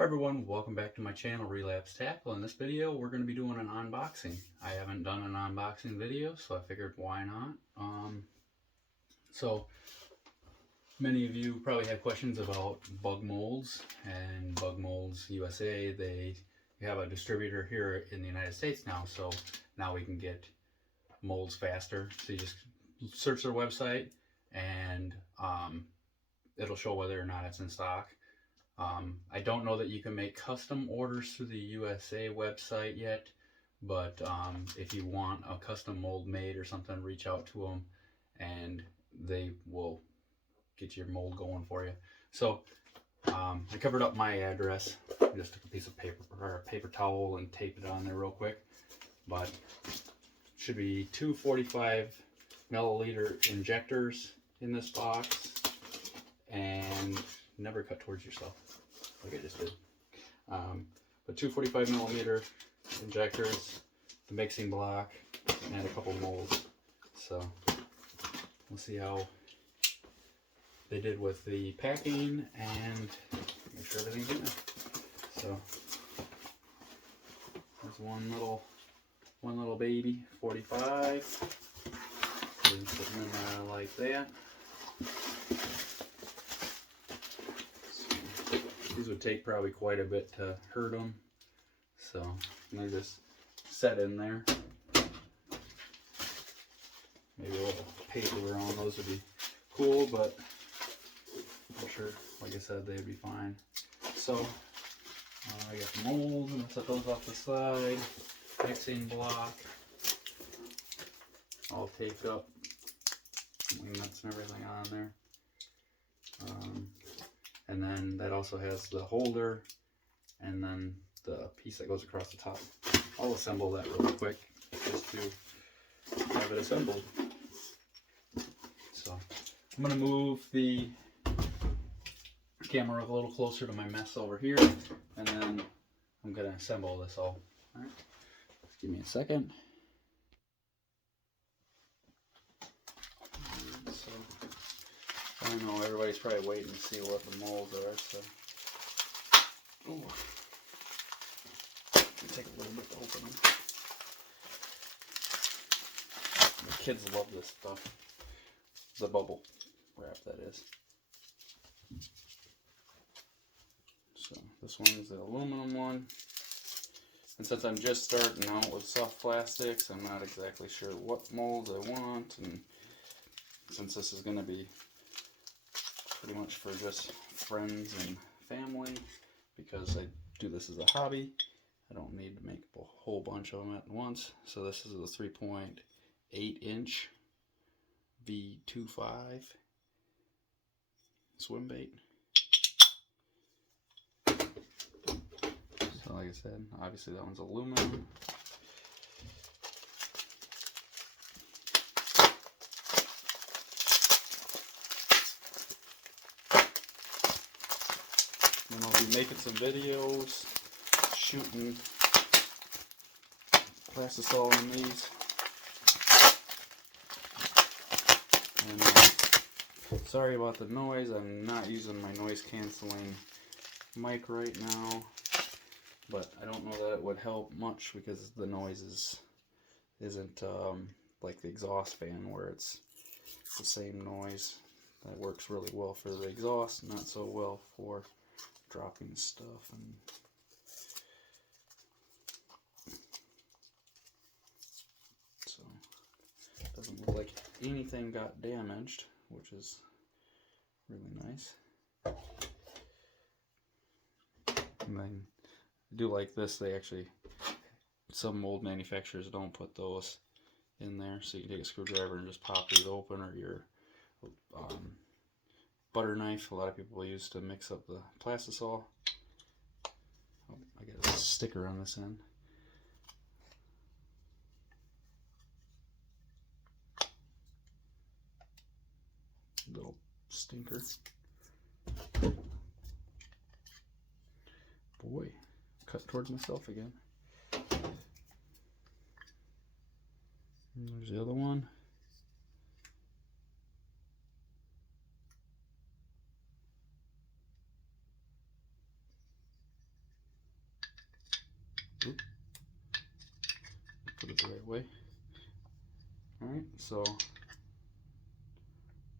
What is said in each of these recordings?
Hi everyone, welcome back to my channel Relapse Tackle. In this video we're going to be doing an unboxing. I haven't done an unboxing video, so I figured why not. So many of you probably have questions about Bug Molds, and Bug Molds USA, they have a distributor here in the United States now, so now we can get molds faster. So you just search their website and it'll show whether or not it's in stock. I don't know that you can make custom orders through the USA website yet, but if you want a custom mold made or something, reach out to them and they will get your mold going for you. So I covered up my address. I just took a piece of paper or a paper towel and taped it on there real quick. But it should be 2 45 milliliter injectors in this box, and never cut towards yourself like I just did. But 2 45 millimeter injectors, the mixing block, and a couple molds. So we'll see how they did with the packing and make sure everything's in there. So there's one little baby 45. Put them in there like that. These would take probably quite a bit to hurt them, so they're just set in there. Maybe a little paper around those would be cool, but I'm sure, like I said, they'd be fine. So I got the mold, and set those off the side. Mixing block, all taped up, nuts and everything on there. And then that also has the holder and then the piece that goes across the top. I'll assemble that really quick just to have it assembled. So I'm going to move the camera a little closer to my mess over here, and then I'm going to assemble this all. All right, just give me a second. So I know everybody's probably waiting to see what the molds are, so ooh, it'll take a little bit to open them. The kids love this stuff. The bubble wrap, that is. So this one's the aluminum one. And since I'm just starting out with soft plastics, I'm not exactly sure what molds I want, and since this is going to be pretty much for just friends and family, because I do this as a hobby, I don't need to make a whole bunch of them at once. So this is a 3.8 inch V25 swim bait. So like I said, obviously that one's aluminum. And I'll be making some videos, shooting plastisol on these. And sorry about the noise, I'm not using my noise canceling mic right now, but I don't know that it would help much because the noise isn't like the exhaust fan, where it's the same noise. That works really well for the exhaust, not so well for dropping stuff. And so it doesn't look like anything got damaged, which is really nice. And then I do like this, they actually, some mold manufacturers don't put those in there, so you can take a screwdriver and just pop these open, or your butter knife. A lot of people use to mix up the plastisol. Oh, I got a sticker on this end. Little stinker. Boy, cut towards myself again. And there's the other one. it the right way. Alright, so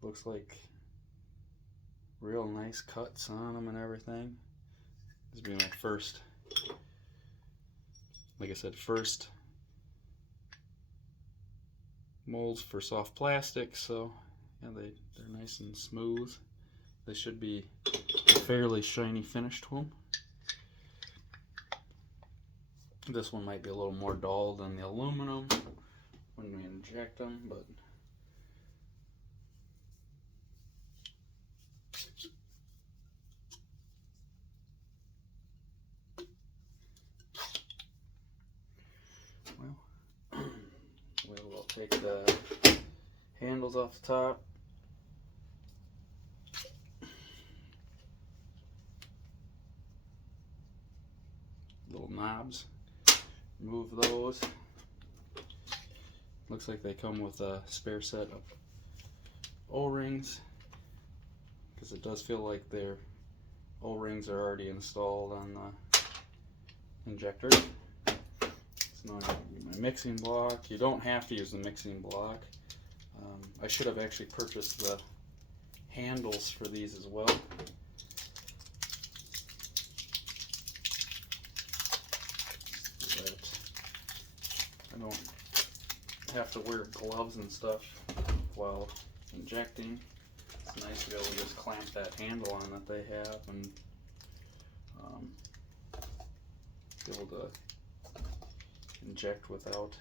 looks like real nice cuts on them and everything. This will be my first, like I said, first molds for soft plastic, so yeah, they're nice and smooth. They should be a fairly shiny finish to them. This one might be a little more dull than the aluminum when we inject them, but well, we'll take the handles off the top. Little knobs. Remove those. Looks like they come with a spare set of O-rings, because it does feel like their O-rings are already installed on the injector. So now my mixing block. You don't have to use the mixing block. I should have actually purchased the handles for these as well. So that I don't have to wear gloves and stuff while injecting. It's nice to be able to just clamp that handle on that they have and be able to inject without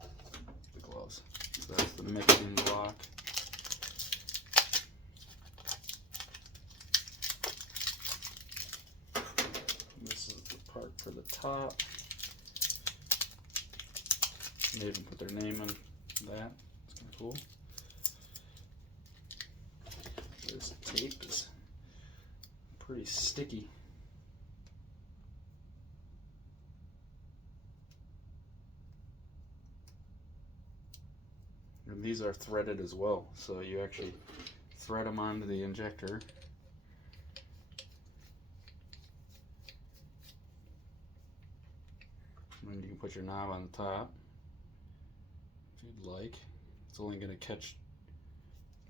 the gloves. So that's the mixing block. This is the part for the top. They even put their name in that. It's kind of cool. This tape is pretty sticky. And these are threaded as well, so you actually thread them onto the injector. And then you can put your knob on the top if you'd like. It's only going to catch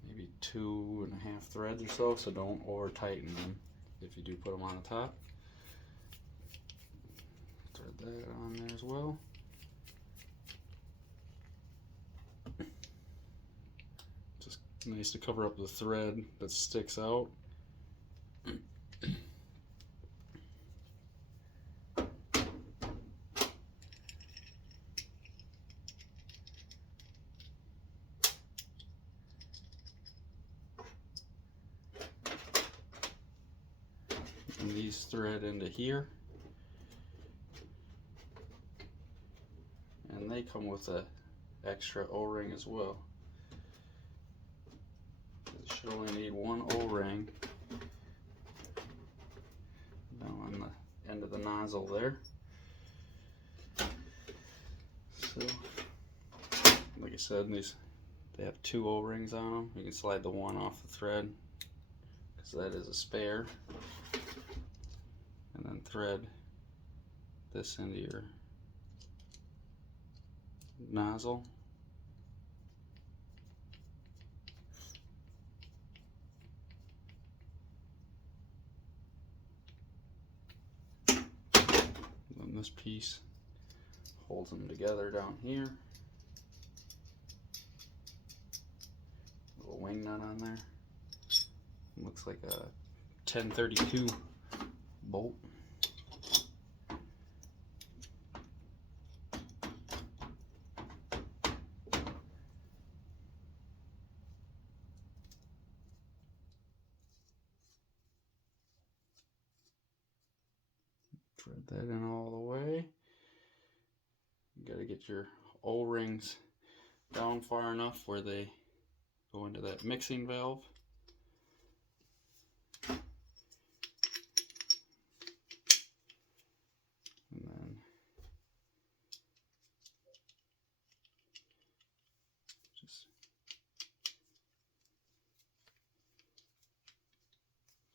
maybe 2.5 threads or so, so don't over tighten them if you do put them on the top. Thread that on there as well. Just nice to cover up the thread that sticks out. And these thread into here, and they come with a extra O-ring as well. You should only need one O-ring down on the end of the nozzle there. So, like I said, they have 2 O-rings on them. You can slide the one off the thread because that is a spare, and then thread this into your nozzle. And this piece holds them together down here. Little wing nut on there. It looks like a 1032 bolt. Thread that in all the way. You got to get your O-rings down far enough where they go into that mixing valve. And then just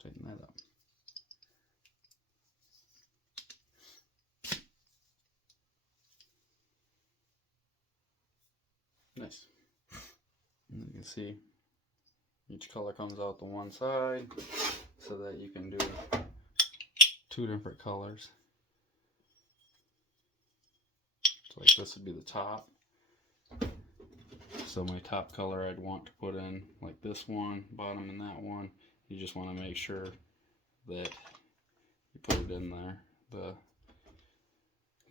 tighten that up. can see each color comes out the one side so that you can do 2 different colors. So like this would be the top. So my top color I'd want to put in like this one, bottom and that one. You just want to make sure that you put it in there the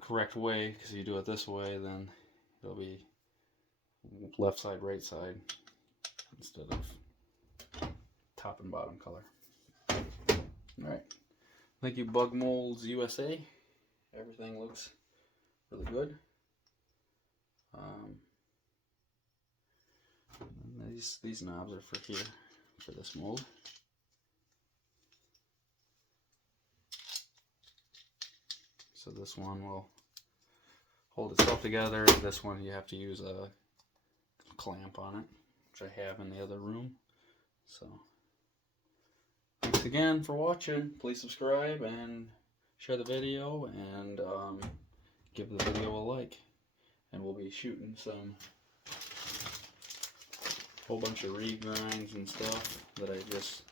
correct way, because if you do it this way then it'll be left side, right side instead of top and bottom color. Alright, thank you Bug Molds USA. Everything looks really good. And these knobs are for here, for this mold. So this one will hold itself together. This one you have to use a clamp on it, which I have in the other room. So thanks again for watching. Please subscribe and share the video, and give the video a like. And we'll be shooting some whole bunch of regrinds and stuff that I just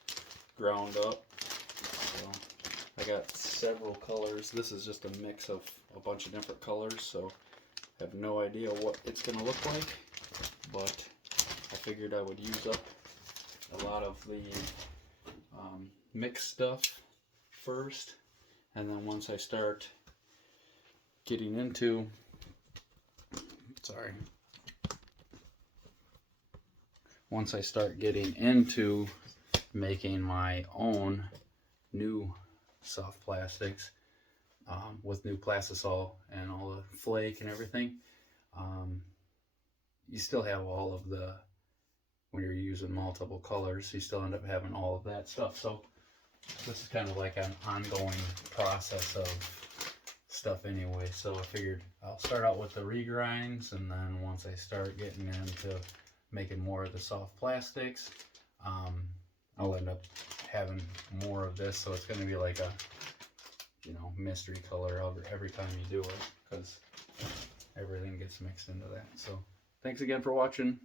ground up. So I got several colors. This is just a mix of a bunch of different colors, so I have no idea what it's going to look like, but I figured I would use up a lot of the mixed stuff first, and then once I start getting into once I start getting into making my own new soft plastics with new plastisol and all the flake and everything, you still have all of the, when you're using multiple colors, you still end up having all of that stuff. So this is kind of like an ongoing process of stuff anyway. So I figured I'll start out with the regrinds, and then once I start getting into making more of the soft plastics, I'll end up having more of this. So it's going to be like a, you know, mystery color every time you do it, because everything gets mixed into that. So thanks again for watching.